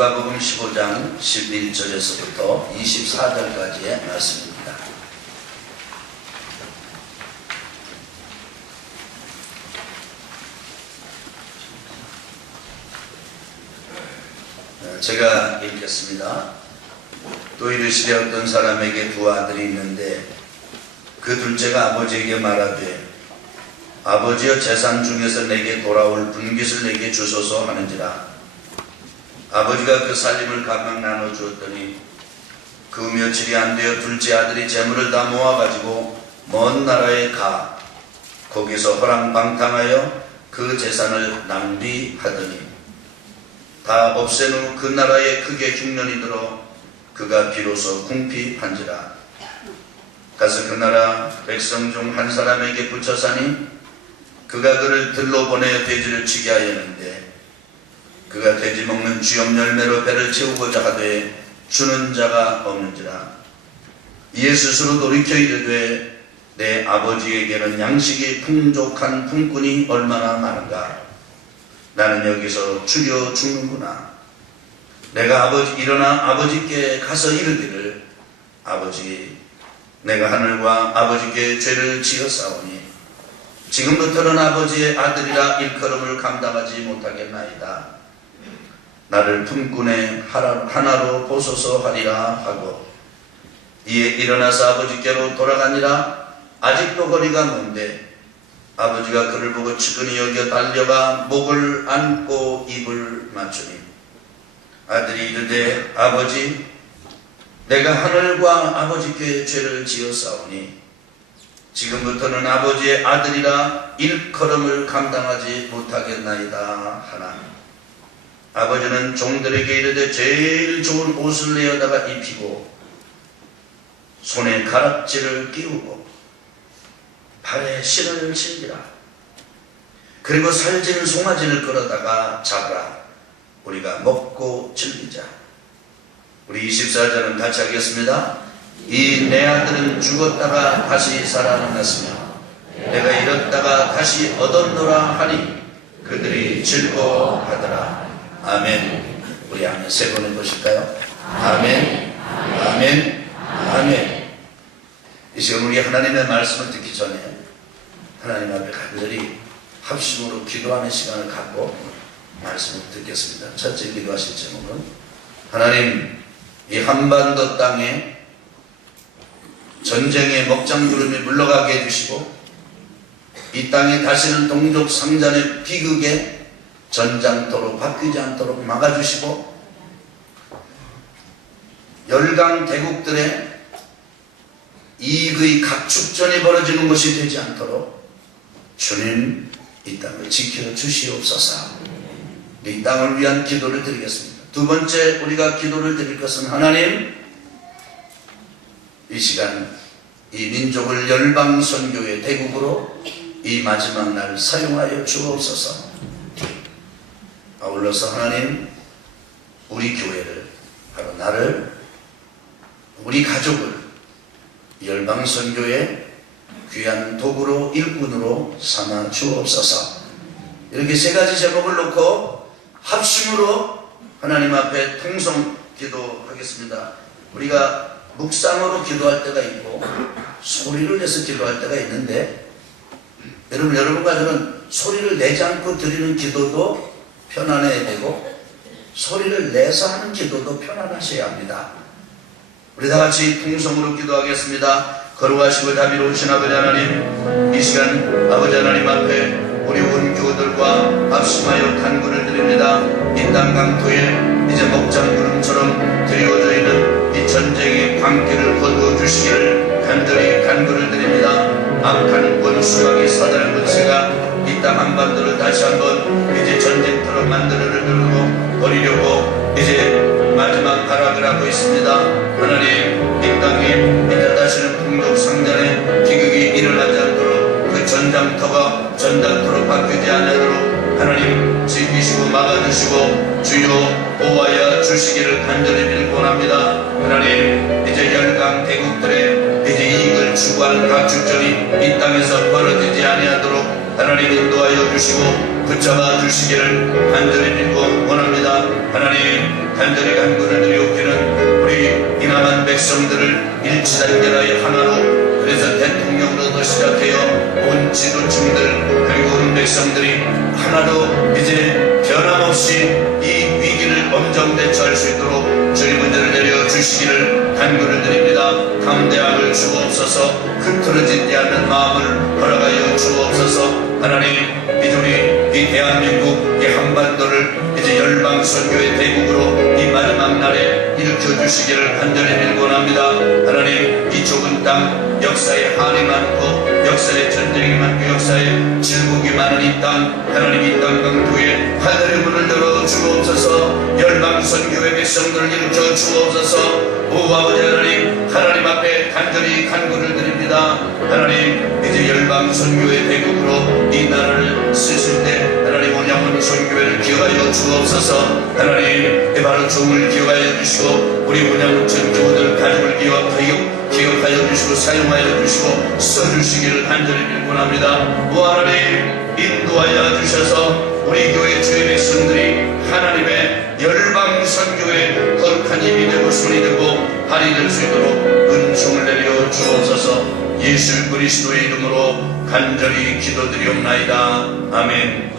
누가복음 15장 11절에서부터 24절까지의 말씀입니다. 제가 읽겠습니다. 또 이르시되 어떤 사람에게 두 아들이 있는데 그 둘째가 아버지에게 말하되 아버지여 재산 중에서 내게 돌아올 분깃을 내게 주소서 하는지라. 아버지가 그 살림을 각각 나눠 주었더니 그 며칠이 안 되어 둘째 아들이 재물을 다 모아가지고 먼 나라에 가 거기서 허랑방탕하여 그 재산을 낭비하더니 다 없앤 후 그 나라에 크게 흉년이 들어 그가 비로소 궁핍한지라. 가서 그 나라 백성 중 한 사람에게 붙여 사니 그가 그를 들로 보내 돼지를 치게 하였는데 그가 돼지 먹는 쥐염 열매로 배를 채우고자 하되 주는 자가 없는지라. 이에 스스로 돌이켜 이르되 내 아버지에게는 양식이 풍족한 품꾼이 얼마나 많은가. 나는 여기서 추려 죽는구나. 내가 일어나 아버지께 가서 이르기를 아버지 내가 하늘과 아버지께 죄를 지었사오니 지금부터는 아버지의 아들이라 일컬음을 감당하지 못하겠나이다. 나를 품꾼의 하나로 보소서 하리라 하고 이에 일어나서 아버지께로 돌아가니라. 아직도 거리가 먼데 아버지가 그를 보고 측은히 여겨 달려가 목을 안고 입을 맞추니 아들이 이르되 아버지 내가 하늘과 아버지께 죄를 지었사오니 지금부터는 아버지의 아들이라 일컬음을 감당하지 못하겠나이다 하나. 아버지는 종들에게 이르되 제일 좋은 옷을 내어다가 입히고 손에 가락지를 끼우고 발에 실을 신기라. 그리고 살진 송아지를 끌어다가 잡으라. 우리가 먹고 즐기자. 우리 24절은 같이 하겠습니다. 이 내 아들은 죽었다가 다시 살아났으며 내가 잃었다가 다시 얻었노라 하니 그들이 즐거워하더라. 아멘. 우리 아멘 세 번 해보실까요? 아멘, 아멘, 아멘. 이 시간 우리 하나님의 말씀을 듣기 전에 하나님 앞에 간절히 합심으로 기도하는 시간을 갖고 말씀을 듣겠습니다. 첫째 기도하실 제목은 하나님 이 한반도 땅에 전쟁의 먹장구름이 물러가게 해주시고 이 땅에 다시는 동족 상잔의 비극에 전장터로 바뀌지 않도록 막아주시고 열강 대국들의 이익의 각축전이 벌어지는 것이 되지 않도록 주님 이 땅을 지켜주시옵소서. 이 땅을 위한 기도를 드리겠습니다. 두 번째 우리가 기도를 드릴 것은 하나님 이 시간 이 민족을 열방선교의 대국으로 이 마지막 날 사용하여 주옵소서. 아울러서 하나님 우리 교회를 바로 나를 우리 가족을 열방선교의 귀한 도구로 일꾼으로 삼아 주옵소서. 이렇게 세 가지 제목을 놓고 합심으로 하나님 앞에 통성 기도하겠습니다. 우리가 묵상으로 기도할 때가 있고 소리를 내서 기도할 때가 있는데 여러분과 저는 소리를 내지 않고 드리는 기도도 편안해야 되고 소리를 내서 하는 기도도 편안하셔야 합니다. 우리 다같이 통성으로 기도하겠습니다. 거룩하시고 자비로우신 아버지 하나님, 이 시간 아버지 하나님 앞에 우리 원교들과 합심하여 간구를 드립니다. 이 땅 강토에 이제 먹장구름처럼 드리워져 있는 이 전쟁의 광기를 거두어 주시기를 간절히 간구를 드립니다. 악한 원수마귀 사단의 권세가 이 땅 한반도를 다시 한번 이제 전쟁터로 만들어내려고 버리려고 이제 마지막 발악을 하고 있습니다. 하나님 이 땅에 이제 다시는 풍족 상잔의 비극이 일어나지 않도록 그 전장터가 전장터로 바뀌지 않도록 하나님 지키시고 막아주시고 주여 보호하여 주시기를 간절히 빌고 원합니다. 하나님 이제 열강 대국들의 이제 이익을 추구하는 각축전이 이 땅에서 벌어지지 아니하도록 하나님 인도하여 주시고 붙잡아 주시기를 간절히 빌고 원합니다. 하나님, 간절히 간구를 드리옵기는 우리 이남한 백성들을 일치단결하여 하나로, 그래서 대통령으로부터 시작하여 온 지도층들 그리고 온 백성들이 하나로 이제 변함없이 이 위기를 엄정 대처할 수 있도록 주님 은혜를 내려 주시기를 간구를 드립니다. 담대함을 주옵소서. 흐트러지지 않는 마음을 허락하여 주옵소서. 하나님, 이제 우리 이 대한민국 이 한반도를 이제 열방 선교의 대국으로 이 마지막 날에 일으켜 주시기를 간절히 빌고 합니다. 하나님, 이 좁은 땅, 역사에 한이 많고 역사에 전쟁이 많고 역사에 질곡이 많은 이 땅, 하나님 이 땅 강도에 하늘의 문을 열어 주옵소서. 열방 선교의 백성들을 일으켜 주옵소서. 오 아버지 하나님, 하나님 앞에 간절히 간구를 드립니다. 하나님, 이제 열방 선교의 대국으로 이 나라를 쓰실 때 하나님 온양원 선교회를 기억하여 주옵소서. 하나님, 바로 종을 기억하여 주시고 우리 온양원 전 교우들 가족을 기억하여 주시고 사용하여 주시고 써주시기를 간절히 빌고 합니다. 오 하나님, 인도하여 주셔서 우리 교회 주의 백성들이 하나님의 열방 선교의 거룩한 힘이 되고 손이 되고 발이 될 수 있도록 은총을 내려 주옵소서. 예수 그리스도의 이름으로 간절히 기도드리옵나이다. 아멘.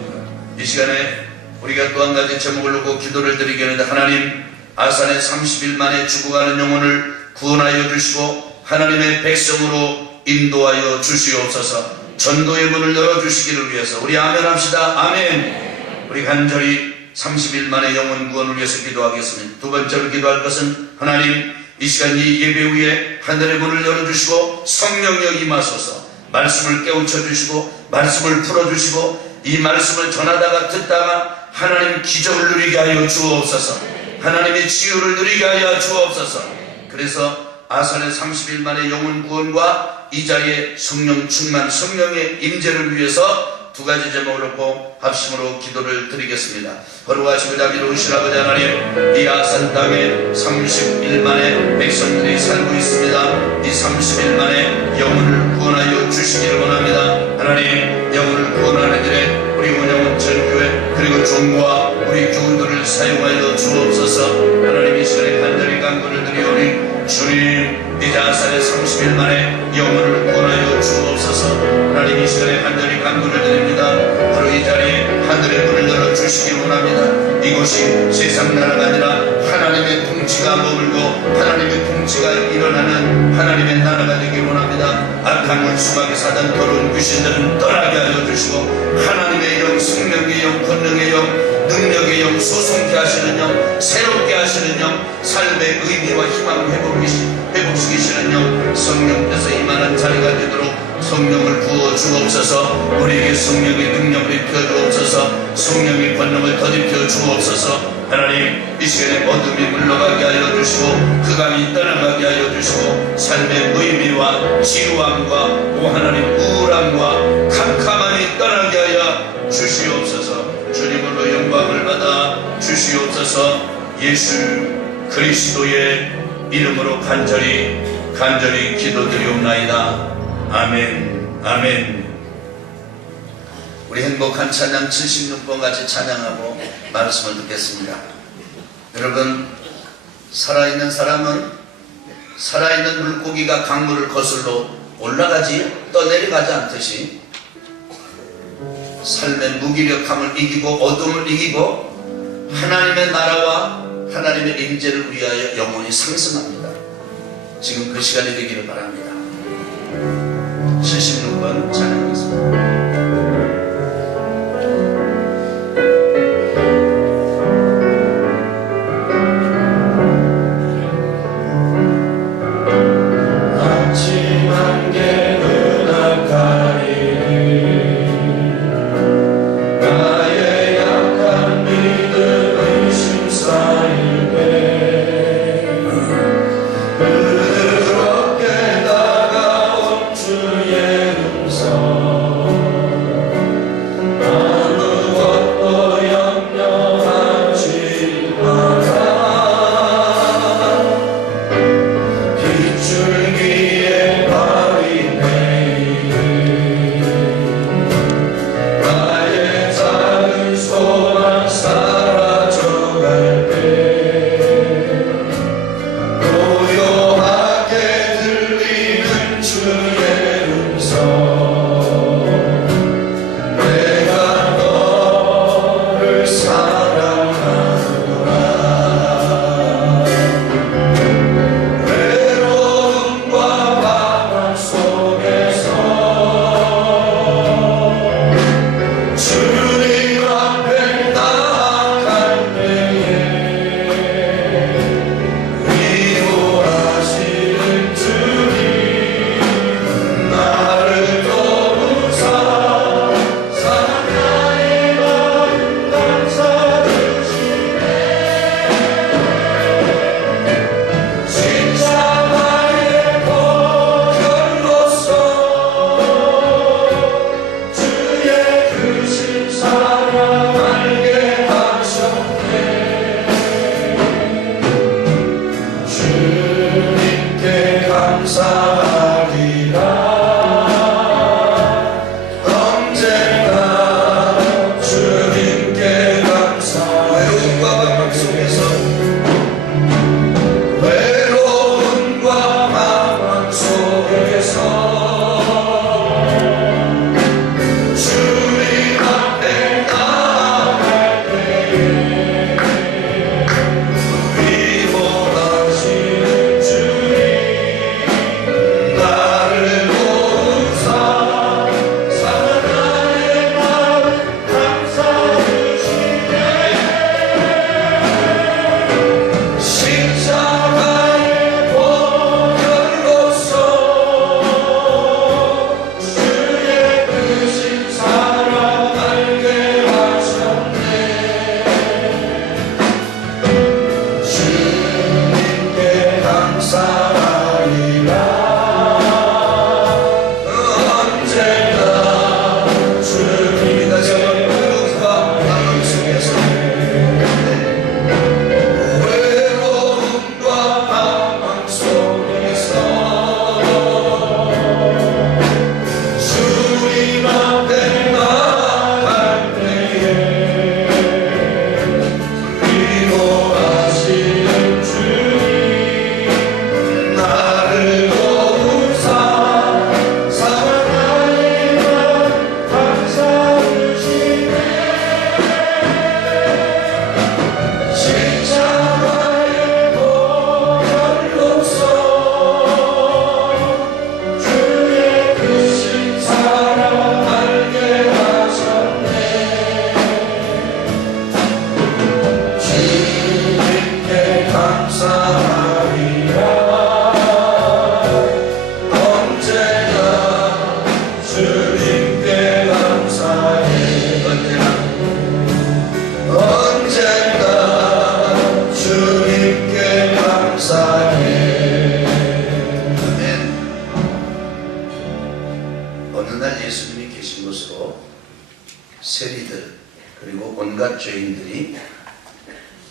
이 시간에 우리가 또 한 가지 제목을 놓고 기도를 드리겠는데, 하나님, 아산의 30일 만에 죽어가는 영혼을 구원하여 주시고 하나님의 백성으로 인도하여 주시옵소서. 전도의 문을 열어주시기를 위해서 우리 아멘 합시다. 아멘. 우리 간절히 30일 만에 영혼 구원을 위해서 기도하겠습니다. 두 번째로 기도할 것은, 하나님, 이 시간 이 예배 후에 하늘의 문을 열어주시고 성령여 임하소서. 말씀을 깨우쳐 주시고 말씀을 풀어주시고 이 말씀을 전하다가 듣다가 하나님 기적을 누리게 하여 주옵소서. 하나님의 치유를 누리게 하여 주옵소서. 그래서 아산의 30일 만에 영혼 구원과 이 자리에 성령 충만, 성령의 임재를 위해서 두 가지 제목을 놓고 합심으로 기도를 드리겠습니다. 거룩하시고 자비로우신 아버지 하나님, 이 아산 땅에 30일 만에 백성들이 살고 있습니다. 이 30일 만에 영혼을 구원하여 주시기를 원합니다. 하나님, 영혼을 구원하는 일에 우리 원영원 전교회 그리고 종과 우리 교우들을 사용하여 주옵소서. 하나님, 이 시간에 간절히 간구를 드리오니 주님, 이제 아산의 30일 만에 영혼을 구원하여 주옵소서. 하나님, 이 시간에 간절히 간구를 드립니다. 바로 이 자리에 하늘의 문을 열어주시기 원합니다. 이곳이 세상 나라가 아니라 하나님의 통치가 머물고 하나님의 통치가 일어나는 하나님의 나라가 되길 원합니다. 악한 물수박의 사단 더러운 귀신들은 떠나게 하여 주시고 하나님의 영, 성령의 영, 권능의 영, 능력의 영, 소송케 하시는 영, 새롭게 하시는 영, 삶의 의미와 희망을 회복시키시는 영, 성령께서 임하는 자리가 되도록 성령을 부어 주옵소서. 우리에게 성령의 능력을 입혀 주옵소서. 성령의 권능을 더입혀 주옵소서. 하나님, 이 시간에 어둠이 물러가게 하여 주시고 흑암이 떠나가게 하여 주시고 삶의 의미와 지루함과 오 하나님 우울함과 캄캄함이 떠나게 하여 주시옵소서. 주님으로 영광을 받아 주시옵소서. 예수 그리스도의 이름으로 간절히 기도드리옵나이다. 아멘. 아멘. 우리 행복한 찬양 76번 같이 찬양하고 말씀을 듣겠습니다. 여러분, 살아있는 사람은 살아있는 물고기가 강물을 거슬러 올라가지 떠내려가지 않듯이 삶의 무기력함을 이기고 어둠을 이기고 하나님의 나라와 하나님의 임재를 위하여 영혼이 상승합니다. 지금 그 시간이 되기를 바랍니다. 76번 찬양하겠습니다. 주의 음성 여기 계신 것으로 세리들 그리고 온갖 죄인들이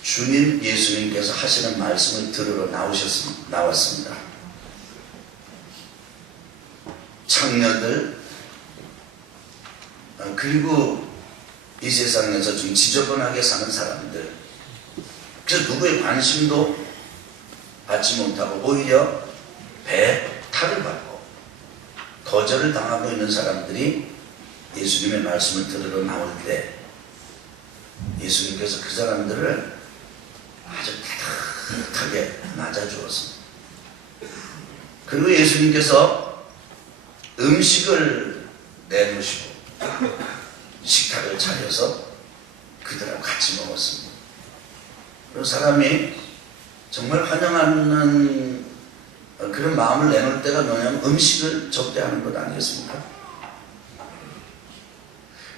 주님 예수님께서 하시는 말씀을 들으러 나왔습니다. 창녀들 그리고 이 세상에서 좀 지저분하게 사는 사람들, 그래서 누구의 관심도 받지 못하고 오히려 배탈을 받고 거절을 당하고 있는 사람들이 예수님의 말씀을 들으러 나올 때 예수님께서 그 사람들을 아주 따뜻하게 맞아주었습니다. 그리고 예수님께서 음식을 내놓으시고 식탁을 차려서 그들하고 같이 먹었습니다. 그런 사람이 정말 환영하는 그런 마음을 내놓을 때가 뭐냐면 음식을 접대하는 것 아니겠습니까?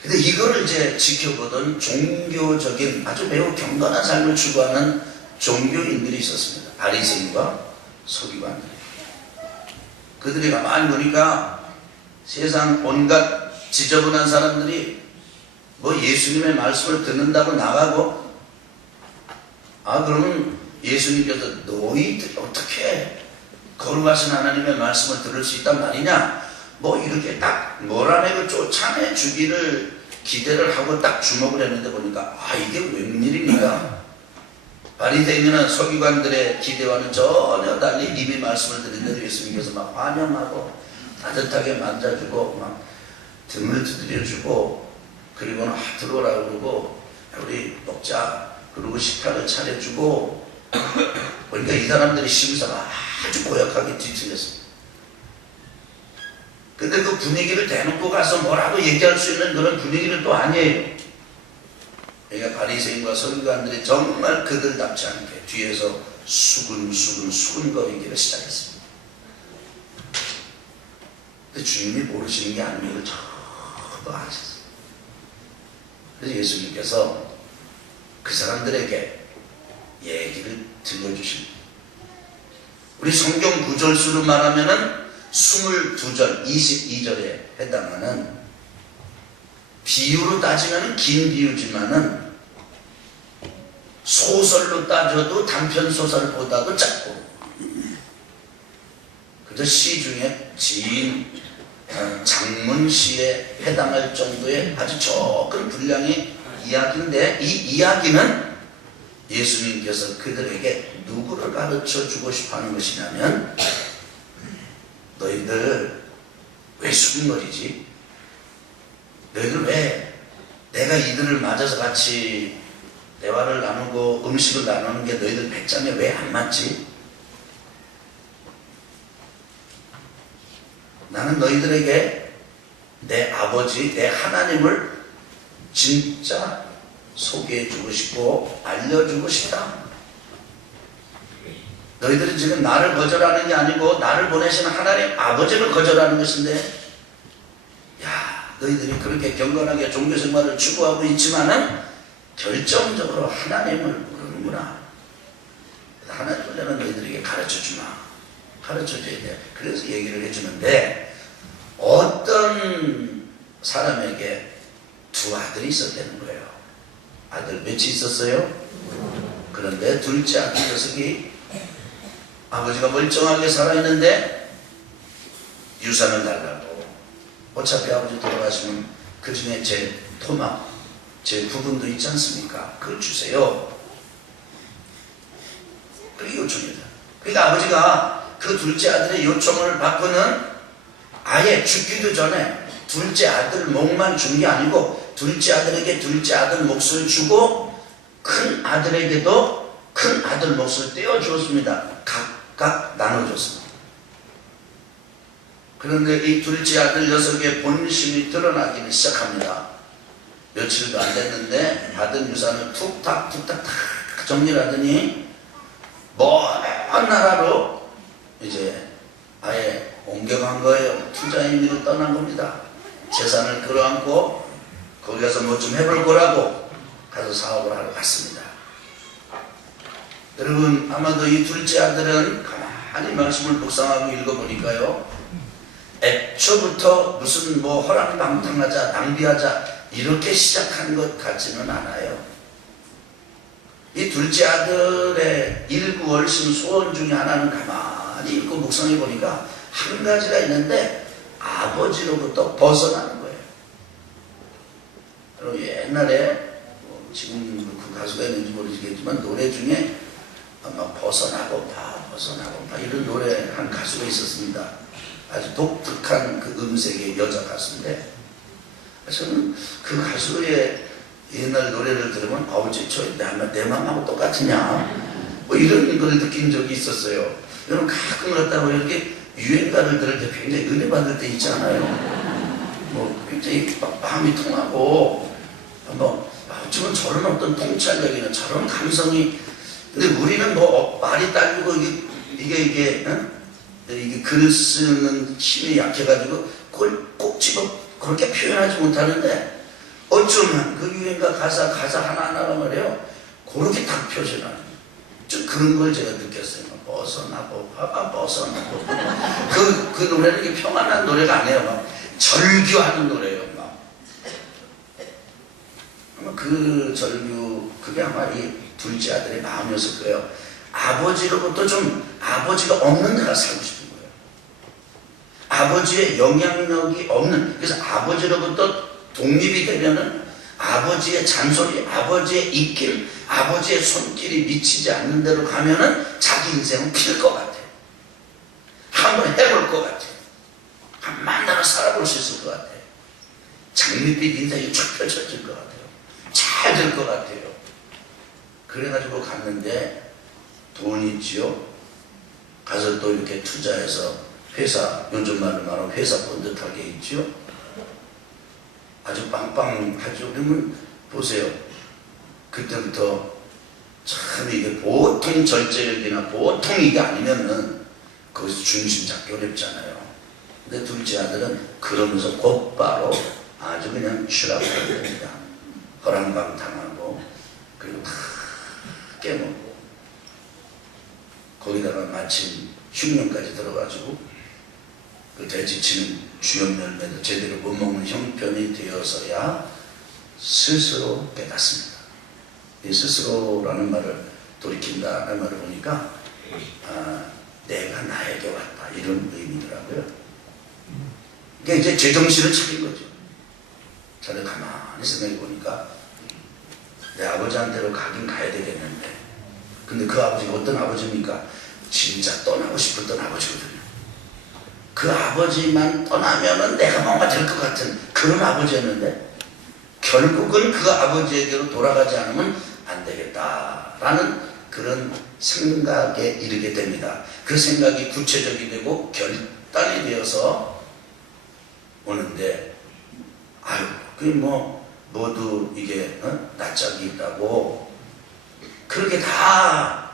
근데 이거를 이제 지켜보던 종교적인 아주 매우 경건한 삶을 추구하는 종교인들이 있었습니다. 바리새인과 서기관들. 그들이 가만히 보니까 세상 온갖 지저분한 사람들이 뭐 예수님의 말씀을 듣는다고 나가고, 그러면 예수님께서 너희들이 어떻게 거룩하신 하나님의 말씀을 들을 수 있단 말이냐, 뭐 이렇게 딱 몰아내고 쫓아내 주기를 기대를 하고 딱 주목을 했는데 보니까 이게 웬일입니까? 바리새인이나 서기관들의 기대와는 전혀 달리 이미 말씀을 드린대로 예수님께서 막 환영하고 따뜻하게 만져주고 막 등을 두드려주고, 그리고는 들어오라고 그러고 우리 먹자 그러고 식탁을 차려주고, 그러니까 이 사람들이 심사가 아주 고약하게 뒤틀렸습니다. 근데 그 분위기를 대놓고 가서 뭐라고 얘기할 수 있는 그런 분위기는 또 아니에요. 그러니까 바리새인과 서기관들이 정말 그들답지 않게 뒤에서 수근거리기를 시작했습니다. 근데 주님이 모르시는 게 아니면 이걸 전부 아셨어요. 그래서 예수님께서 그 사람들에게 얘기를 들려주십니다. 우리 성경 구절수로 말하면은 22절, 22절에 해당하는, 비유로 따지면 긴 비유지만은 소설로 따져도 단편소설보다도 짧고, 그저 시 중에 긴 장문시에 해당할 정도의 아주 적은 분량의 이야기인데, 이 이야기는 예수님께서 그들에게 누구를 가르쳐 주고 싶어 하는 것이냐면, 너희들 왜 수근거리지? 너희들 왜 내가 이들을 맞아서 같이 대화를 나누고 음식을 나누는 게 너희들 배짱에 왜 안 맞지? 나는 너희들에게 내 아버지, 내 하나님을 진짜 소개해 주고 싶고 알려주고 싶다. 너희들은 지금 나를 거절하는 게 아니고 나를 보내신 하나님 아버지를 거절하는 것인데, 너희들이 그렇게 경건하게 종교생활을 추구하고 있지만은 결정적으로 하나님을 모르는구나. 하나님을 내가 너희들에게 가르쳐주마. 가르쳐줘야 돼. 그래서 얘기를 해주는데, 어떤 사람에게 두 아들이 있었다는 거예요. 아들 몇이 있었어요? 그런데 둘째 아들 녀석이 아버지가 멀쩡하게 살아있는데 유산을 달라고, 어차피 아버지 돌아가시면 그 중에 제 토막, 제 부분도 있지 않습니까? 그걸 주세요. 그렇게 요청했다. 그러니까 아버지가 그 둘째 아들의 요청을 받고는 아예 죽기도 전에 둘째 아들 목만 준 게 아니고 둘째 아들에게 둘째 아들 몫을 주고 큰 아들에게도 큰 아들 몫을 떼어주었습니다. 각각 나눠줬습니다. 그런데 이 둘째 아들 녀석의 본심이 드러나기 시작합니다. 며칠도 안 됐는데 받은 유산을 툭탁 정리를 하더니 먼 나라로 이제 아예 옮겨간 거예요. 투자의 의미로 떠난 겁니다. 재산을 끌어안고 거기 가서 뭐 좀 해볼 거라고 가서 사업을 하러 갔습니다. 여러분, 아마도 이 둘째 아들은 가만히 말씀을 묵상하고 읽어보니까요, 애초부터 무슨 뭐 허랑방탕하자, 낭비하자 이렇게 시작한 것 같지는 않아요. 이 둘째 아들의 일구월심 소원 중에 하나는 가만히 읽고 묵상해 보니까 한 가지가 있는데 아버지로부터 벗어나는 거예요. 여러분 옛날에 지금 그 가수가 있는지 모르겠지만 노래 중에 막 벗어나고 봐 이런 노래 한 가수가 있었습니다. 아주 독특한 그 음색의 여자 가수인데 저는 그 가수의 옛날 노래를 들으면 내 마음하고 똑같으냐 뭐 이런 걸 느낀 적이 있었어요. 여러분 가끔 그렇다고 이렇게 유행가를 들을 때 굉장히 은혜 받을 때 있잖아요. 뭐 굉장히 마음이 통하고 뭐 어쩌면 저런 어떤 통찰력이나 저런 감성이 근데 우리는 뭐 말이 딸리고 이게 글을 쓰는 힘이 약해가지고 그걸 꼭 집어 그렇게 표현하지 못하는데 어쩌면 그 유행가 가사 하나하나가 말이에요 그렇게 딱 표현하는 좀 그런 걸 제가 느꼈어요. 벗어나고 벗어나고 그 노래는 이게 평안한 노래가 아니에요. 막 절규하는 노래예요. 아마 그 절규 그게 아마 이 둘째 아들의 마음이었을 거예요. 아버지로부터 좀 아버지가 없는 데가 살고 싶은 거예요. 아버지의 영향력이 없는 그래서 아버지로부터 독립이 되면은 아버지의 잔소리, 아버지의 입길, 아버지의 손길이 미치지 않는 대로 가면은 자기 인생은 필 것 같아요. 한번 해볼 것 같아요. 한 만나러 살아볼 수 있을 것 같아요. 장밋빛 인생이 쫙 펼쳐질 것 같아요. 잘 될 것 같아요. 그래가지고 갔는데 돈 있지요. 가서 또 이렇게 투자해서 회사, 요즘 말로 말하면 회사 번듯하게 있지요. 아주 빵빵하죠. 그러면 보세요. 그때부터 참 이게 보통 절제력이나 보통 이게 아니면은 거기서 중심 잡기 어렵잖아요. 근데 둘째 아들은 그러면서 곧바로 아주 그냥 추락을 됩니다. 허랑방탕하고 그리고 다 깨먹고 거기다가 마침 흉년까지 들어가지고 그 돼지치는 주염 열매도 제대로 못 먹는 형편이 되어서야 스스로 깨닫습니다. 이 스스로라는 말을 돌이킨다는 말을 보니까 내가 나에게 왔다 이런 의미더라고요. 이게 이제 제정신을 차린 거죠. 저는 가만히 생각해 보니까 내 아버지한테로 가긴 가야 되겠는데 근데 그 아버지가 어떤 아버지입니까? 진짜 떠나고 싶었던 아버지거든요. 그 아버지만 떠나면은 내가 뭔가 될 것 같은 그런 아버지였는데 결국은 그 아버지에게로 돌아가지 않으면 안 되겠다라는 그런 생각에 이르게 됩니다. 그 생각이 구체적이 되고 결단이 되어서 오는데 아유 그게 뭐 모두 이게 낯짝이 있다고 그렇게 다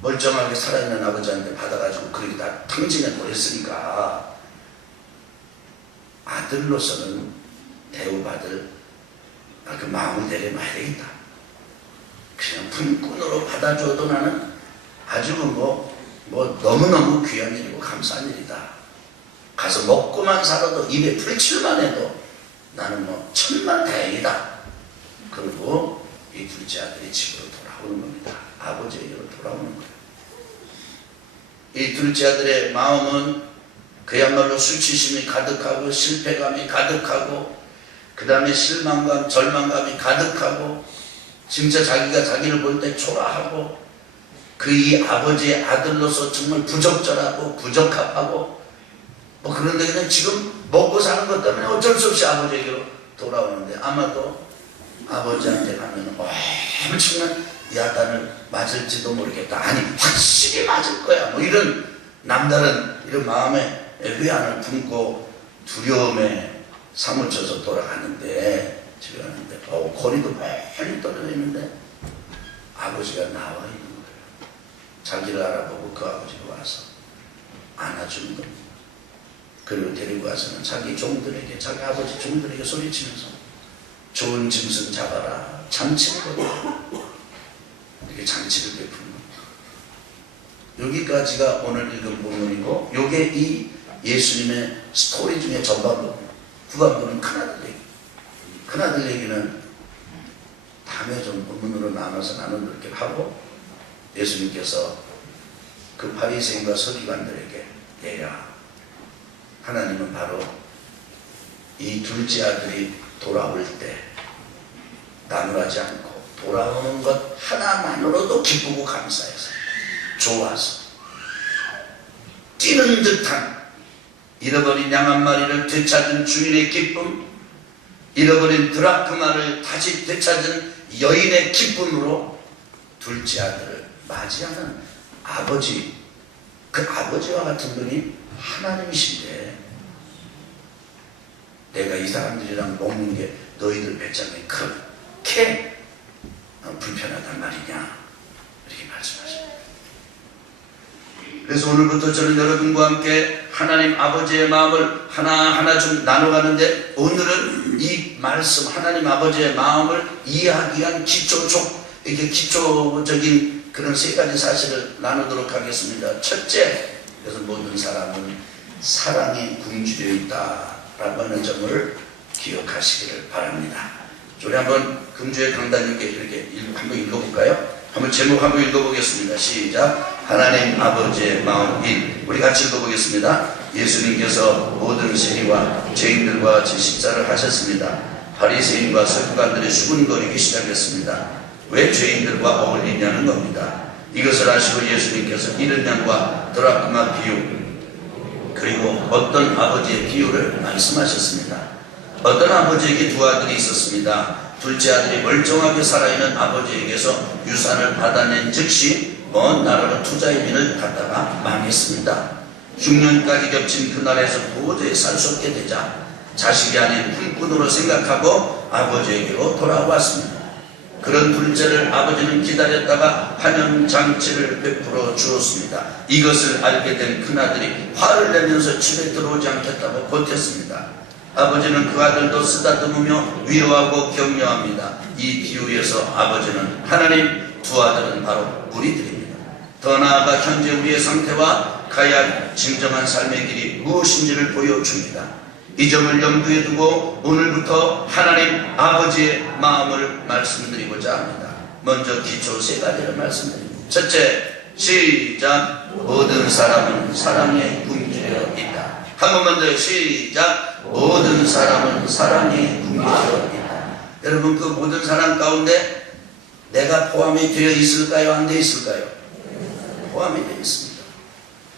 멀쩡하게 살아있는 아버지한테 받아가지고 그렇게 다 탕진해 버렸으니까 아들로서는 대우받을 그 마음을 내려놔야 되겠다. 그냥 품꾼으로 받아줘도 나는 아주 뭐 너무너무 귀한 일이고 감사한 일이다. 가서 먹고만 살아도 입에 풀칠만 해도 나는 뭐 천만다행이다. 그리고 이 둘째 아들이 집으로 돌아오는 겁니다. 아버지에게로 돌아오는 거예요. 이 둘째 아들의 마음은 그야말로 수치심이 가득하고 실패감이 가득하고 그 다음에 실망감, 절망감이 가득하고 진짜 자기가 자기를 볼 때 초라하고 그 이 아버지의 아들로서 정말 부적절하고 부적합하고 뭐 그런데 그냥 지금 먹고 사는 것 때문에 어쩔 수 없이 아버지에게로 돌아오는데 아마도 아버지한테 가면 엄청난 야단을 맞을지도 모르겠다. 아니 확실히 맞을 거야. 뭐 이런 남다른 이런 마음에 회한을 품고 두려움에 사무쳐서 돌아가는데 집에 가는데 거리도 멀리 떨어져 있는데 아버지가 나와 있는 거예요. 자기를 알아보고 그 아버지가 와서 안아주는 겁니다. 그리고 데리고 와서는 자기 종들에게 자기 아버지 종들에게 소리치면서 좋은 짐승 잡아라 잔치를 거둬 이렇게 잔치를 베푸는 겁니다. 여기까지가 오늘 읽은 본문이고 요게 이 예수님의 스토리 중에 전반부, 후반부는 큰아들 얘기. 큰아들 얘기는 다음에 좀 본문으로 나눠서 나누도록 하고, 예수님께서 그 바리새인과 서기관들에게, 얘야, 하나님은 바로 이 둘째 아들이 돌아올 때 나무라지 않고 돌아오는 것 하나만으로도 기쁘고 감사해서, 좋아서, 뛰는 듯한, 잃어버린 양 한 마리를 되찾은 주인의 기쁨, 잃어버린 드라크마를 다시 되찾은 여인의 기쁨으로 둘째 아들을 맞이하는 아버지, 그 아버지와 같은 분이 하나님이신데, 내가 이 사람들이랑 먹는 게 너희들 배짱이 그렇게 불편하단 말이냐, 이렇게 말씀하십니다. 그래서 오늘부터 저는 여러분과 함께 하나님 아버지의 마음을 하나하나 좀 나눠가는데, 오늘은 이 말씀, 하나님 아버지의 마음을 이해하기 위한 이렇게 기초적인 그런 세 가지 사실을 나누도록 하겠습니다. 첫째, 그래서 모든 사람은 사랑에 굶주려 있다라고 하는 점을 기억하시기를 바랍니다. 우리 한번 금주의 강단 이렇게 한번 읽어볼까요? 한번 제목 한번 읽어보겠습니다. 시작. 하나님 아버지의 마음 1. 우리 같이 읽어보겠습니다. 예수님께서 모든 세리와 죄인들과 식사를 하셨습니다. 바리새인과 서기관들이 수군거리기 시작했습니다. 왜 죄인들과 어울리냐는 겁니다. 이것을 아시고 예수님께서 이른 양과 드라크마 비유, 그리고 어떤 아버지의 비유를 말씀하셨습니다. 어떤 아버지에게 두 아들이 있었습니다. 둘째 아들이 멀쩡하게 살아있는 아버지에게서 유산을 받아낸 즉시 먼 나라로 투자의 민을 갖다가 망했습니다. 흉년까지 겹친 그날에서 도저히 살 수 없게 되자 자식이 아닌 품꾼으로 생각하고 아버지에게로 돌아왔습니다. 그런 둘째를 아버지는 기다렸다가 환영장치를 베풀어 주었습니다. 이것을 알게 된 큰아들이 화를 내면서 집에 들어오지 않겠다고 버텼습니다. 아버지는 그 아들도 쓰다듬으며 위로하고 격려합니다. 이 비유에서 아버지는 하나님, 두 아들은 바로 우리들입니다. 더 나아가 현재 우리의 상태와 가야 할 진정한 삶의 길이 무엇인지를 보여줍니다. 이 점을 염두에 두고 오늘부터 하나님 아버지의 마음을 말씀드리고자 합니다. 먼저 기초 세 가지를 말씀드립니다. 첫째, 시작. 모든 사람은 사랑에 굶주려 있다. 한 번만 더 시작. 모든 사람은 사랑에 굶주려 있다. 여러분, 그 모든 사람 가운데 내가 포함이 되어 있을까요? 안 되어 있을까요? 포함이 되어 있습니다.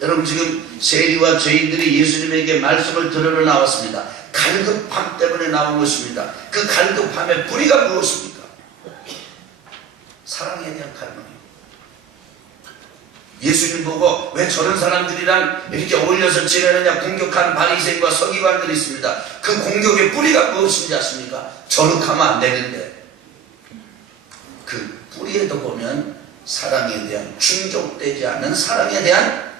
여러분, 지금 세리와 죄인들이 예수님에게 말씀을 들으러 나왔습니다. 갈급함 때문에 나온 것입니다. 그 갈급함의 뿌리가 무엇입니까? 사랑에 대한 갈망입니다. 예수님 보고 왜 저런 사람들이랑 이렇게 어울려서 지내느냐 공격하는 바리새인과 서기관들이 있습니다. 그 공격의 뿌리가 무엇인지 아십니까? 저룩하면 안 되는데, 그 뿌리에도 보면 사랑에 대한, 충족되지 않는 사랑에 대한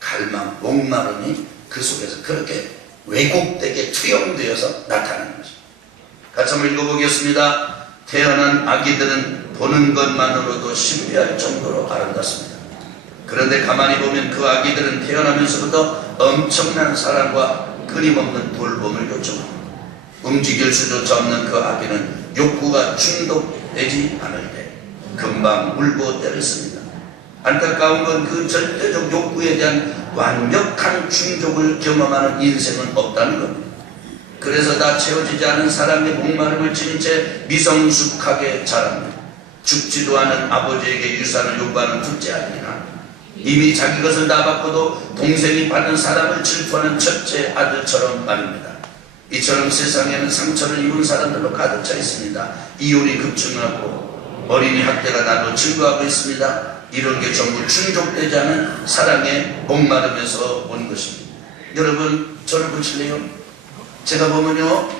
갈망, 목마름이 그 속에서 그렇게 왜곡되게 투영되어서 나타나는 것입니다. 같이 한번 읽어보겠습니다. 태어난 아기들은 보는 것만으로도 신비할 정도로 아름답습니다. 그런데 가만히 보면 그 아기들은 태어나면서부터 엄청난 사랑과 끊임없는 돌봄을 요청합니다. 움직일 수조차 없는 그 아기는 욕구가 중독되지 않을 때 금방 울고 때를 씁니다. 안타까운 건 그 절대적 욕구에 대한 완벽한 충족을 경험하는 인생은 없다는 겁니다. 그래서 다 채워지지 않은 사랑의 목마름을 지닌 채 미성숙하게 자랍니다. 죽지도 않은 아버지에게 유산을 요구하는 둘째 아들이나 이미 자기 것을 다 받고도 동생이 받은 사람을 질투하는 첫째 아들처럼 말입니다. 이처럼 세상에는 상처를 입은 사람들로 가득 차 있습니다. 이혼이 급증하고 어린이 학대가 날로 증가하고 있습니다. 이런 게 전부 충족되지 않은 사랑의 목마름에서 온 것입니다. 여러분, 저를 보실래요? 제가 보면요,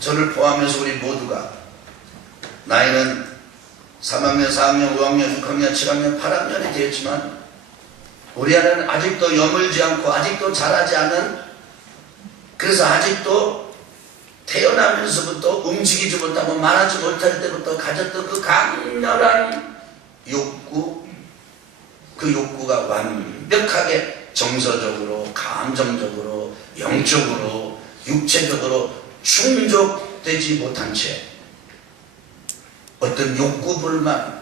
저를 포함해서 우리 모두가 나이는 3학년, 4학년, 5학년, 6학년, 7학년, 8학년이 되었지만 우리 안에는 아직도 여물지 않고 아직도 자라지 않은, 그래서 아직도 태어나면서부터 움직이지 못하고 말하지 못할 때부터 가졌던 그 강렬한 욕구, 그 욕구가 완벽하게 정서적으로 정신적으로, 감정적으로, 영적으로, 육체적으로 충족되지 못한 채 어떤 욕구불만,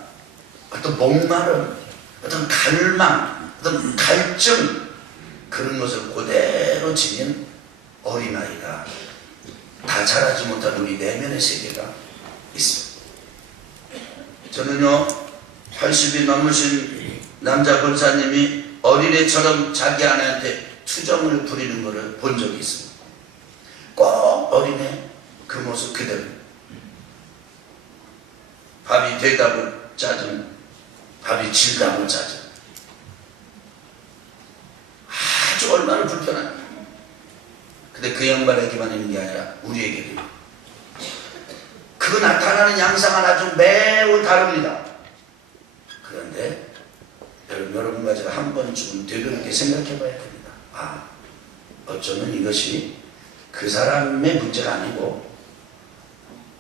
어떤 목마름, 어떤 갈망, 어떤 갈증, 그런 것을 그대로 지닌 어린아이가 다 자라지 못한 우리 내면의 세계가 있습니다. 저는요, 80이 넘으신 남자 권사님이 어린애처럼 자기 아내한테 투정을 부리는 것을 본 적이 있습니다. 꼭 어린애 그 모습 그대로. 밥이 되다고 짜증, 밥이 질다고 짜증. 아주 얼마나 불편한. 근데 그 양반에게만 있는 게 아니라 우리에게도. 그 나타나는 양상은 아주 매우 다릅니다. 그런데 여러분과 제가 한 번쯤 되돌이게 생각해 봐야 됩니다. 아, 어쩌면 이것이 그 사람의 문제가 아니고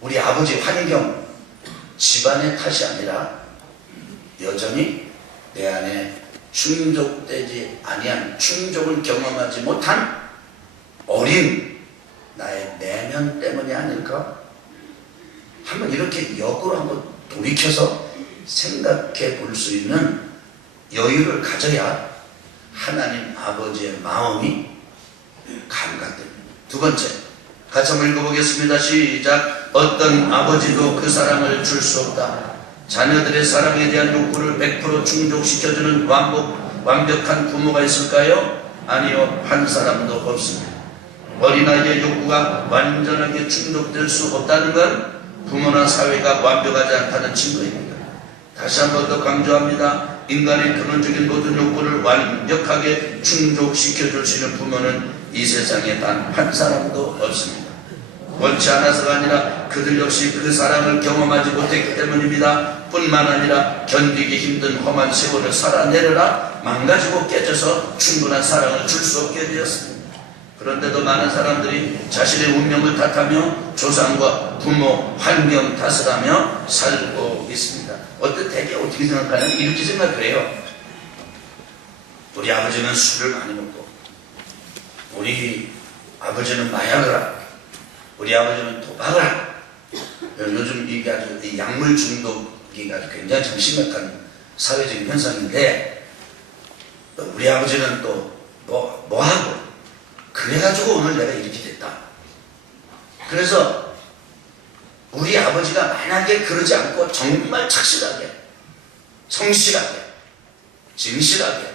우리 아버지 환경, 집안의 탓이 아니라 여전히 내 안에 충족되지 아니한, 충족을 경험하지 못한 어린 나의 내면 때문이 아닐까? 한번 이렇게 역으로 한번 돌이켜서 생각해 볼 수 있는 여유를 가져야 하나님 아버지의 마음이 감각됩니다. 두 번째, 같이 한번 읽어보겠습니다. 시작. 어떤 아버지도 그 사랑을 줄 수 없다. 자녀들의 사랑에 대한 욕구를 100% 충족시켜주는 완벽한 부모가 있을까요? 아니요, 한 사람도 없습니다. 어린아이의 욕구가 완전하게 충족될 수 없다는 건 부모나 사회가 완벽하지 않다는 증거입니다. 다시 한 번 더 강조합니다. 인간의 근원적인 모든 욕구를 완벽하게 충족시켜줄 수 있는 부모는 이 세상에 단 한 사람도 없습니다. 원치 않아서가 아니라 그들 역시 그 사랑을 경험하지 못했기 때문입니다. 뿐만 아니라 견디기 힘든 험한 세월을 살아내려라 망가지고 깨져서 충분한 사랑을 줄 수 없게 되었습니다. 그런데도 많은 사람들이 자신의 운명을 탓하며 조상과 부모, 환경 탓을 하며 살고 있습니다. 대개 어떻게 생각하냐면 이렇게 생각을 해요. 우리 아버지는 술을 많이 먹고, 우리 아버지는 마약을 하고, 우리 아버지는 도박을 하고. 요즘 이게 아주 약물 중독이 아주 굉장히 좀 심각한 사회적인 현상인데, 우리 아버지는 또 뭐 하고, 그래가지고 오늘 내가 이렇게 됐다. 그래서 우리 아버지가 만약에 그러지 않고 정말 착실하게, 성실하게, 진실하게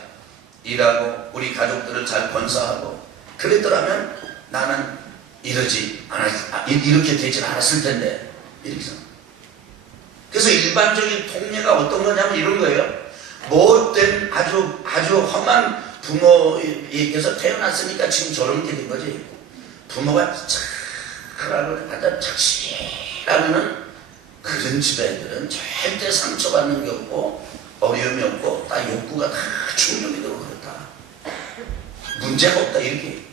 일하고 우리 가족들을 잘 건사하고 그랬더라면 나는 이렇게 되진 않았을 텐데, 이렇게 생각. 그래서 일반적인 통례가 어떤 거냐면 이런 거예요. 못된 아주 험한 부모에게서 태어났으니까 지금 저런 게 된 거지. 부모가 착하고 착실하면은 그런 집애들은 절대 상처받는 게 없고 어려움이 없고 다 욕구가 다 충족이 되고 그렇다. 문제가 없다, 이렇게.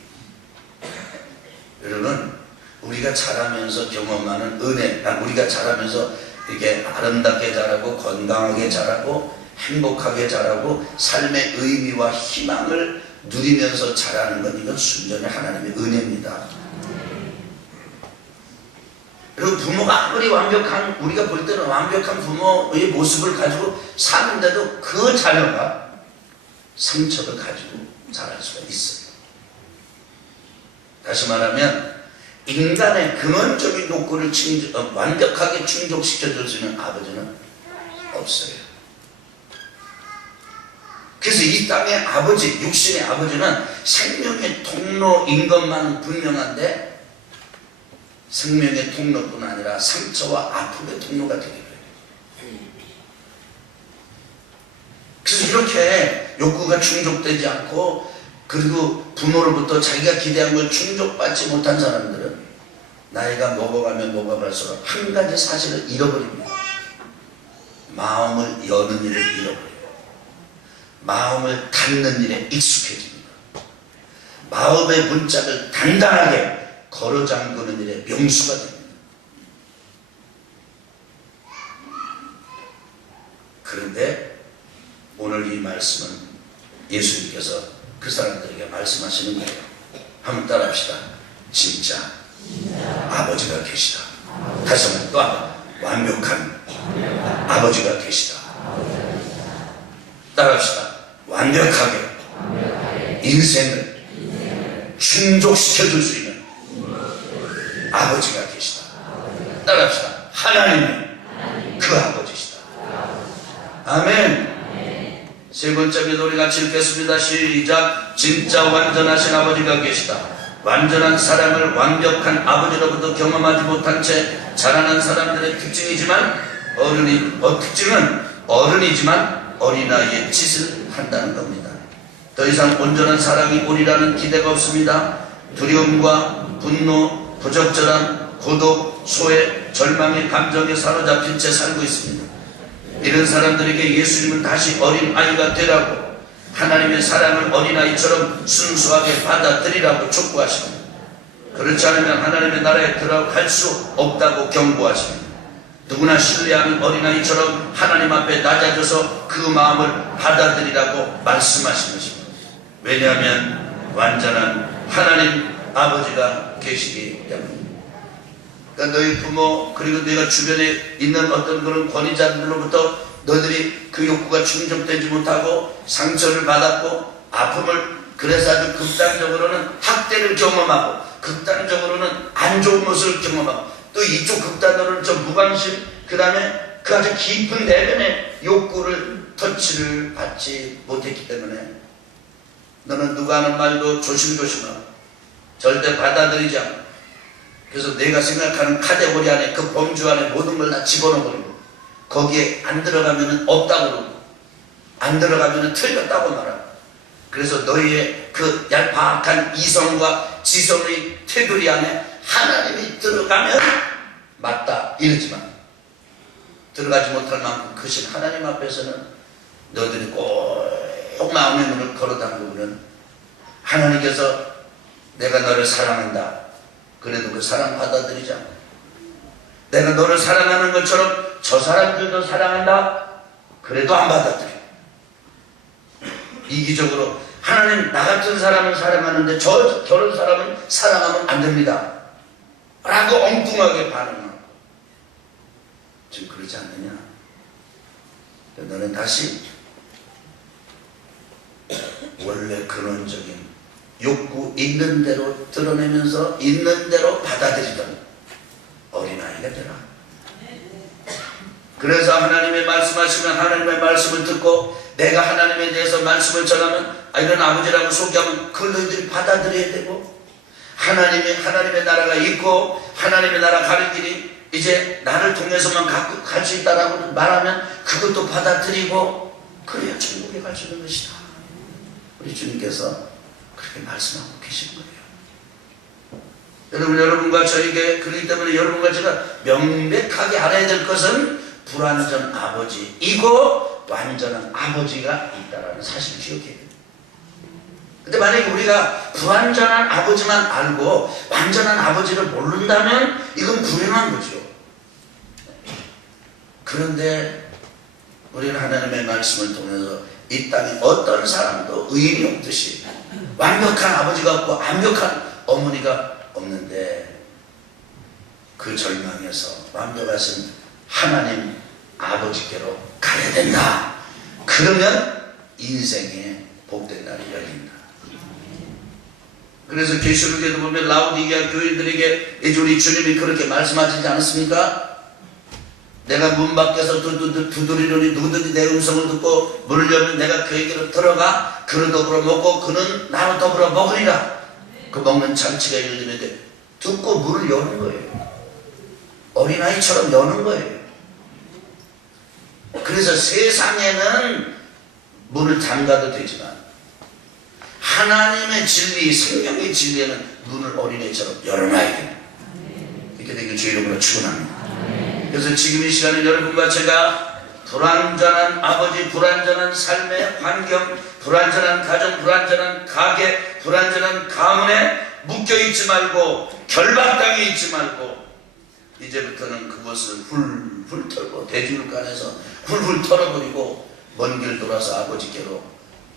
여러분, 우리가 자라면서 경험하는 은혜, 우리가 자라면서 이렇게 아름답게 자라고 건강하게 자라고 행복하게 자라고 삶의 의미와 희망을 누리면서 자라는 건 이건 순전히 하나님의 은혜입니다. 그리고 부모가 아무리 우리가 볼 때는 완벽한 부모의 모습을 가지고 사는데도 그 자녀가 상처를 가지고 자랄 수가 있어요. 다시 말하면 인간의 근원적인 욕구를 완벽하게 충족시켜줄 수 있는 아버지는 없어요. 그래서 이 땅의 아버지, 육신의 아버지는 생명의 통로인 것만 분명한데 생명의 통로뿐 아니라 상처와 아픔의 통로가 되게 돼요. 그래서 이렇게 욕구가 충족되지 않고 그리고 부모로부터 자기가 기대한 걸 충족받지 못한 사람들은 나이가 먹어가면 먹어갈수록 한 가지 사실을 잃어버립니다. 마음을 여는 일을 잃어버려요. 마음을 닫는 일에 익숙해집니다. 마음의 문짝을 단단하게 걸어 잠그는 일에 명수가 됩니다. 그런데 오늘 이 말씀은 예수님께서 그 사람들에게 말씀하시는 거예요. 한번 따라합시다. 진짜 아버지가 계시다. 다시 한번 또 완벽한 아버지가 계시다. 따라합시다. 완벽하게 인생을 충족시켜줄 수 있는 아버지가 계시다. 따라합시다. 하나님은 그 아버지시다. 아멘. 세 번째 기도 우리 같이 읽겠습니다. 시작. 진짜 완전하신 아버지가 계시다. 완전한 사랑을 완벽한 아버지로부터 경험하지 못한 채 자라난 사람들의 특징은 어른이지만 어린아이의 짓을 한다는 겁니다. 더 이상 온전한 사랑이 오리라는 기대가 없습니다. 두려움과 분노, 부적절한 고독, 소외, 절망의 감정에 사로잡힌 채 살고 있습니다. 이런 사람들에게 예수님은 다시 어린아이가 되라고, 하나님의 사랑을 어린아이처럼 순수하게 받아들이라고 촉구하십니다. 그렇지 않으면 하나님의 나라에 들어갈 수 없다고 경고하십니다. 누구나 신뢰하는 어린아이처럼 하나님 앞에 낮아져서 그 마음을 받아들이라고 말씀하신 것입니다. 왜냐하면 완전한 하나님 아버지가 계시기 때문입니다. 그러니까 너희 부모 그리고 너희가 주변에 있는 어떤 그런 권위자들로부터 너희들이 그 욕구가 충족되지 못하고 상처를 받았고 아픔을, 그래서 아주 극단적으로는 학대를 경험하고 극단적으로는 안 좋은 모습을 경험하고 또 이쪽 극단으로는 좀 무관심, 그 다음에 그 아주 깊은 내면의 욕구를 터치를 받지 못했기 때문에 너는 누가 하는 말도 조심조심하고 절대 받아들이지 않고, 그래서 내가 생각하는 카테고리 안에 그 범주 안에 모든 걸 다 집어넣어버리고 거기에 안 들어가면 없다고 그러고 안 들어가면 틀렸다고 말하고, 그래서 너희의 그 얄팍한 이성과 지성의 테두리 안에 하나님이 들어가면 맞다 이러지만 들어가지 못할 만큼 크신 하나님 앞에서는 너희들이 꼭 마음의 문을 걸어 담그면 하나님께서 내가 너를 사랑한다, 그래도 그 사랑 받아들이지 않고, 내가 너를 사랑하는 것처럼 저 사람들도 사랑한다, 그래도 안 받아들여. 이기적으로 하나님 나 같은 사람은 사랑하는데 저런 사람은 사랑하면 안 됩니다 라고 엉뚱하게 반응하고, 지금 그러지 않느냐? 너는 다시 원래 근원적인 욕구 있는 대로 드러내면서 있는 대로 받아들이던 어린아이가 되라. 그래서 하나님의 말씀하시면 하나님의 말씀을 듣고 내가 하나님에 대해서 말씀을 전하면 이런 아버지라고 소개하면 그걸 너희들이 받아들여야 되고, 하나님의 나라가 있고 하나님의 나라 가는 길이 이제 나를 통해서만 갈 수 있다라고 말하면 그것도 받아들이고, 그래야 천국에 갈 수 있는 것이다. 우리 주님께서 그렇게 말씀하고 계신 거예요. 여러분과 저에게, 그렇기 때문에 여러분과 제가 명백하게 알아야 될 것은 불완전 아버지이고 완전한 아버지가 있다는 사실을 기억해야 됩니다. 근데 만약에 우리가 불완전한 아버지만 알고 완전한 아버지를 모른다면 이건 불행한 거죠. 그런데 우리는 하나님의 말씀을 통해서 이 땅에 어떤 사람도 의인이 없듯이 완벽한 아버지가 없고 완벽한 어머니가 없는데, 그 절망에서 완벽하신 하나님 아버지께로 가야 된다. 그러면 인생의 복된 날이 열린다. 그래서 계시록에도 보면 라오디게아 교인들에게 이제 우리 주님이 그렇게 말씀하시지 않았습니까? 내가 문 밖에서 두드리노니 누구든지 내 음성을 듣고 문을 열면 내가 그에게로 들어가 그를 더불어 먹고 그는 나로 더불어 먹으리라. 그 먹는 잔치가 열리는데 듣고 문을 여는 거예요. 어린아이처럼 여는 거예요. 그래서 세상에는 문을 잠가도 되지만 하나님의 진리, 생명의 진리에는 문을 어린애처럼 열어놔야 돼요. 이렇게 되길 주 이름으로 축원합니다. 그래서 지금 이 시간에 여러분과 제가 불완전한 아버지, 불완전한 삶의 환경, 불완전한 가정, 불완전한 가게, 불완전한 가문에 묶여있지 말고 결박당해 있지 말고 이제부터는 그것을 훌훌 털고 대주물간에서 훌훌 털어버리고 먼 길 돌아서 아버지께로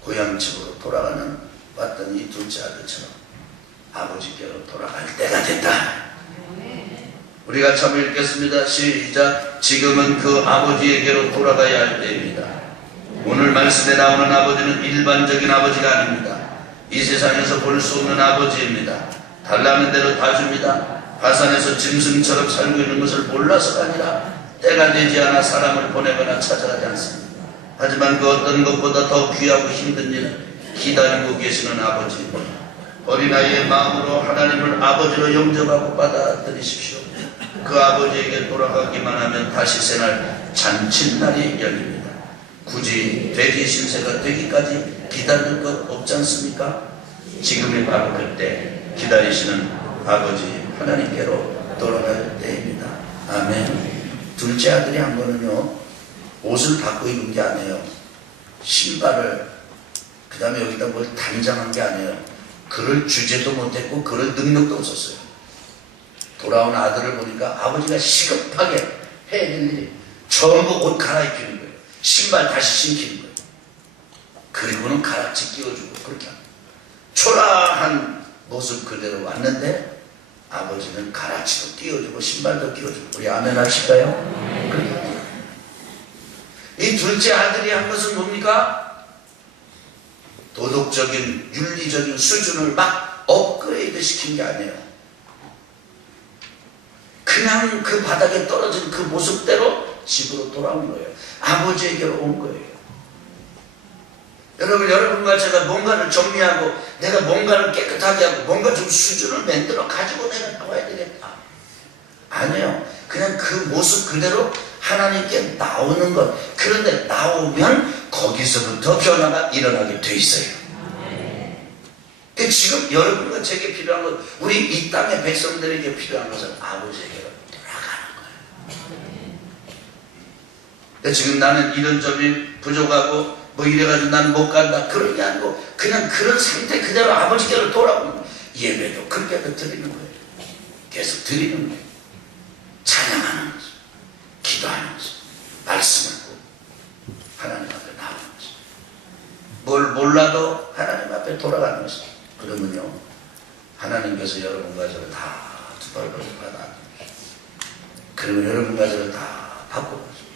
고향집으로 돌아가는 왔던 이 둘째 아들처럼 아버지께로 돌아갈 때가 됐다. 우리가 참 읽겠습니다. 시작. 지금은 그 아버지에게로 돌아가야 할 때입니다. 오늘 말씀에 나오는 아버지는 일반적인 아버지가 아닙니다. 이 세상에서 볼 수 없는 아버지입니다. 달라는 대로 다 줍니다. 가산에서 짐승처럼 살고 있는 것을 몰라서가 아니라 때가 되지 않아 사람을 보내거나 찾아가지 않습니다. 하지만 그 어떤 것보다 더 귀하고 힘든 일을 기다리고 계시는 아버지입니다. 어린아이의 마음으로 하나님을 아버지로 영접하고 받아들이십시오. 그 아버지에게 돌아가기만 하면 다시 새날 잔칫날이 열립니다. 굳이 돼지 신세가 되기까지 기다릴 것 없지 않습니까? 지금이 바로 그때 기다리시는 아버지 하나님께로 돌아갈 때입니다. 아멘. 둘째 아들이 한 번은요, 옷을 바꿔 입은 게 아니에요. 신발을, 그 다음에 여기다 뭘 단장한 게 아니에요. 그럴 주제도 못했고 그럴 능력도 없었어요. 돌아온 아들을 보니까 아버지가 시급하게 해야 될 일이 전부 옷 갈아입히는 거예요. 신발 다시 신기는 거예요. 그리고는 가락지 끼워주고 그렇게 합니다. 초라한 모습 그대로 왔는데 아버지는 가락지도 끼워주고 신발도 끼워주고. 우리 아멘 하실까요? 그렇게 합니다. 이 둘째 아들이 한 것은 뭡니까? 도덕적인 윤리적인 수준을 막 업그레이드 시킨 게 아니에요. 그냥 그 바닥에 떨어진 그 모습대로 집으로 돌아온 거예요. 아버지에게로 온 거예요. 여러분과 제가 뭔가를 정리하고 내가 뭔가를 깨끗하게 하고 뭔가 좀 수준을 만들어 가지고 내가 나와야 되겠다. 아니에요. 그냥 그 모습 그대로 하나님께 나오는 것. 그런데 나오면 거기서부터 변화가 일어나게 돼 있어요. 그러니까 지금 여러분과 제게 필요한 것, 우리 이 땅의 백성들에게 필요한 것은 아버지에게로 돌아가는 거예요. 그러니까 지금 나는 이런 점이 부족하고 뭐 이래가지고 난 못 간다, 그런 게 아니고 그냥 그런 상태 그대로 아버지께로 돌아오는 거예요. 예배도 그렇게 드리는 거예요. 계속 드리는 거예요. 찬양하는 거죠. 기도하는 거죠. 말씀을 보고 하나님 앞에 나오는 거죠. 뭘 몰라도 하나님 앞에 돌아가는 거죠. 그러면요, 하나님께서 여러분과 저를 다 두 발로 받아. 그러면 여러분과 저를 다 바꿔가지고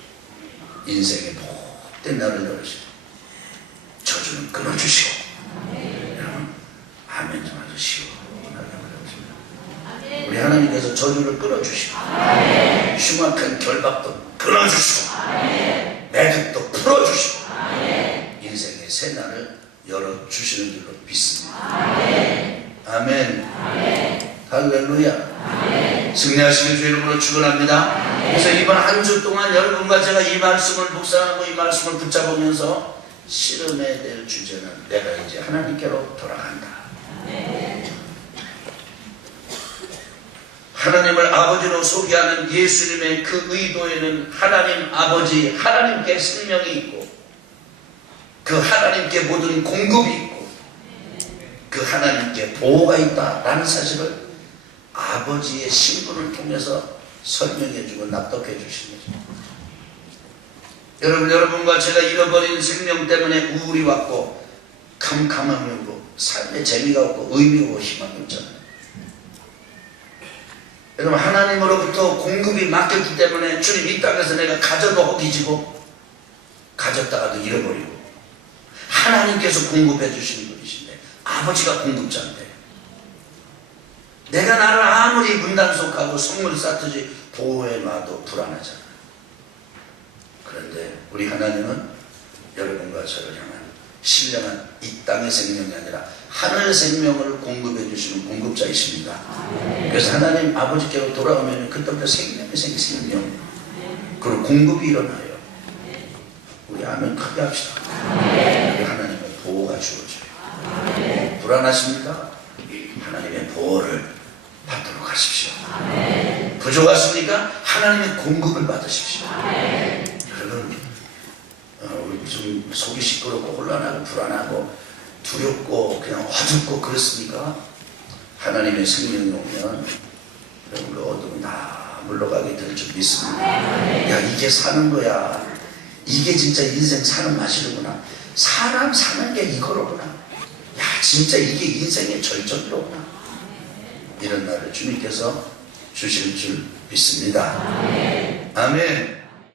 인생의 복된 날을 열으시고 저주는 끊어주시고. 여러분 아멘 좀 하시오. 우리 하나님께서 저주를 끊어주시고 흉악한 결박도 끊어주시고 매듭도 풀어주시고 인생의 새 날을 열어주시는 줄로 믿습니다. 아멘. 할렐루야. 승리하시길 주 이름으로 축원합니다. 그래서 이번 한 주 동안 여러분과 제가 이 말씀을 묵상하고 이 말씀을 붙잡으면서 씨름해야 될 주제는 내가 이제 하나님께로 돌아간다. 하나님을 아버지로 소개하는 예수님의 그 의도에는 하나님 아버지, 하나님께 생명이 있고 그 하나님께 모든 공급이 있고 그 하나님께 보호가 있다라는 사실을 아버지의 신분을 통해서 설명해주고 납득해 주신 거죠. 여러분과 제가 잃어버린 생명 때문에 우울이 왔고 캄캄함이 오고 삶의 재미가 없고 의미가 없고 희망이 없잖아요. 여러분 하나님으로부터 공급이 막혔기 때문에 주님 이 땅에서 내가 가져도 허기지고 가졌다가도 잃어버리고 하나님께서 공급해 주시는 분이신데 아버지가 공급자인데 내가 나를 아무리 문단속하고 선물 쌓듯이 보호해놔도 불안하잖아. 그런데 우리 하나님은 여러분과 저를 향한 신령한 이 땅의 생명이 아니라 하늘 생명을 공급해 주시는 공급자이십니다. 그래서 하나님 아버지께로 돌아오면 그때부터 생명이 생명 그리고 공급이 일어나요. 우리 아멘 크게 합시다. 우리 하나님의 보호가 주어져요. 불안하십니까? 하나님의 보호를 받도록 하십시오. 부족하십니까? 하나님의 공급을 받으십시오. 여러분 우리 좀 속이 시끄럽고 혼란하고 불안하고 두렵고 그냥 어둡고 그렇습니까? 하나님의 생명이 오면 여러분 그 어둠이 다 물러가게 될 줄 믿습니다. 야 이게 사는 거야. 이게 진짜 인생 사는 맛이로구나. 사람 사는 게 이거로구나. 야 진짜 이게 인생의 절정이로구나. 이런 날을 주님께서 주실 줄 믿습니다. 아멘.